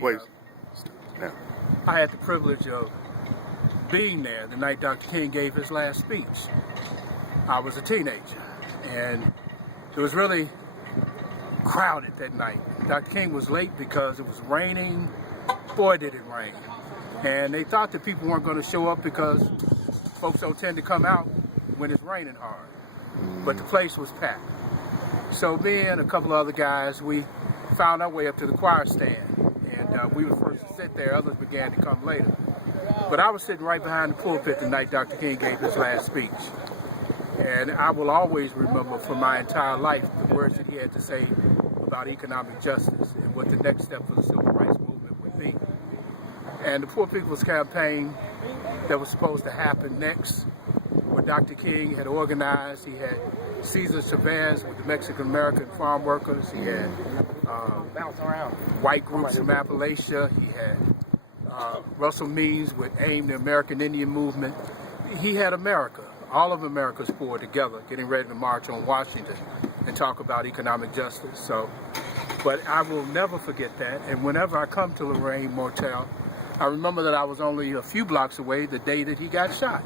Wait. Now. I had the privilege of being there the night Dr. King gave his last speech. I was a teenager, and it was really crowded that night. Dr. King was late because it was raining. Boy, did it rain. And they thought that people weren't going to show up because folks don't tend to come out when it's raining hard. But the place was packed. So me and a couple of other guys, we found our way up to the choir stand. And we were first to sit there. Others began to come later. But I was sitting right behind the pulpit the night Dr. King gave his last speech. And I will always remember for my entire life the words that he had to say about economic justice and what the next step for the civil rights movement would be. And the Poor People's Campaign that was supposed to happen next, what Dr. King had organized, he had Cesar Chavez with the Mexican-American farm workers, he had white groups from Appalachia, he had Russell Means with AIM, the American Indian Movement. He had America, all of America's poor together, getting ready to march on Washington and talk about economic justice. So, but I will never forget that. And whenever I come to Lorraine Motel, I remember that I was only a few blocks away the day that he got shot.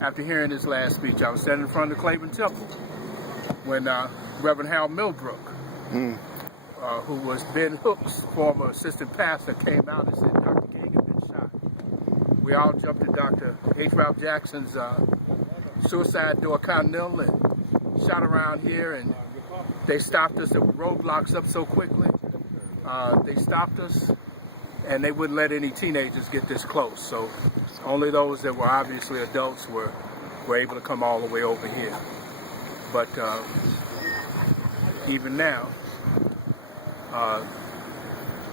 After hearing his last speech, I was standing in front of the Clayton Temple when Reverend Harold Millbrook, who was Ben Hook's former assistant pastor, came out and said Dr. King had been shot. We all jumped to Dr. H. Ralph Jackson's suicide door continental and shot around here, and they stopped us. There were roadblocks up so quickly. They stopped us, and they wouldn't let any teenagers get this close. So only those that were obviously adults were able to come all the way over here. But even now,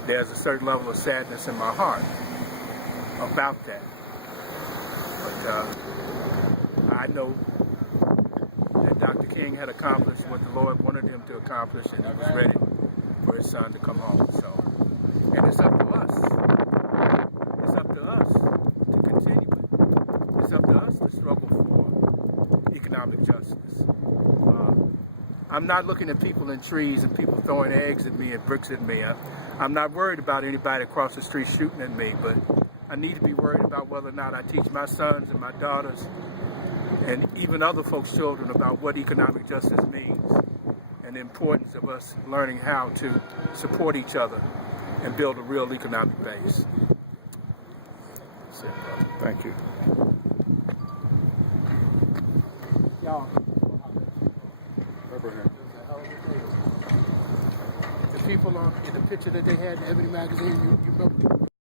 there's a certain level of sadness in my heart about that. But I know that Dr. King had accomplished what the Lord wanted him to accomplish, and he was ready for his son to come home. So, and it's up to us. It's up to us to continue it. It's up to us to struggle for economic justice. I'm not looking at people in trees and people throwing eggs at me and bricks at me. I'm not worried about anybody across the street shooting at me, but I need to be worried about whether or not I teach my sons and my daughters and even other folks' children about what economic justice means and the importance of us learning how to support each other and build a real economic base. That's it, brother. Thank you. Y'all. The people in the picture that they had in Ebony magazine, you remember?